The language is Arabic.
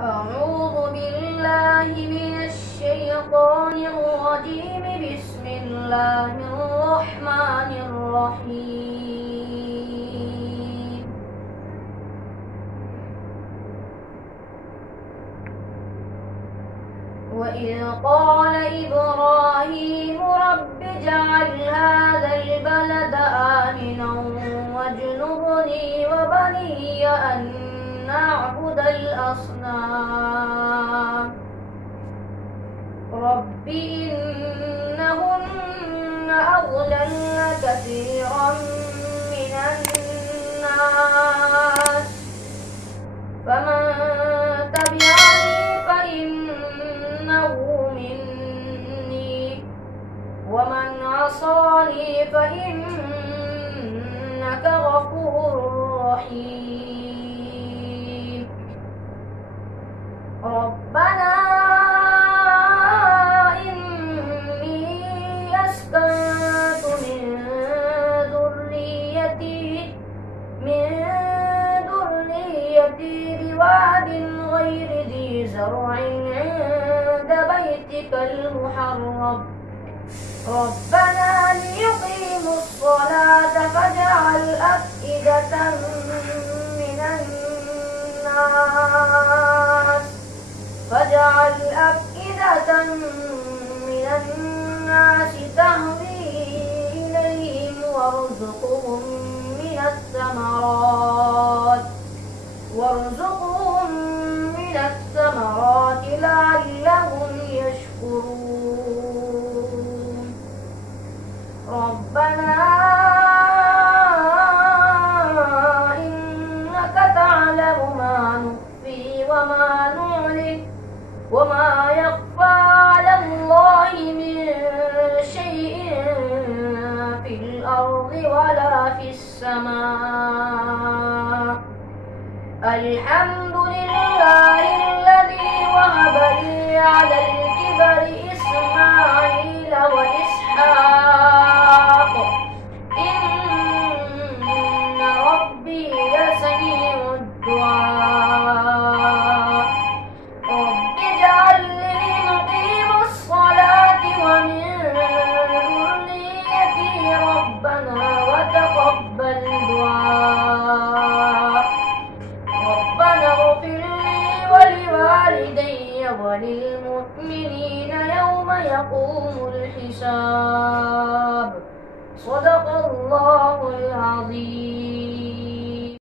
أعوذ بالله من الشيطان الرجيم. بسم الله الرحمن الرحيم. وإذ قال إبراهيم رب اجعل هذا البلد آمنا واجنبني وبني أن نعبد الأصنام. رب إنهن أضللن كثيرا من الناس فمن تبعني فإنه مني ومن عصاني فإنك غفور رحيم. ربنا إني أسكنت من ذريتي بواد غير ذي زرع عند بيتك المحرم ربنا ليقيموا الصلاة فاجعل أفئدة من الناس تهوي إليهم وارزقهم من الثمرات لعلهم يشكرون. ربنا إنك تعلم ما نخفي وما نعلن وما يخفى على الله من شيء في الأرض ولا في السماء. الحمد لله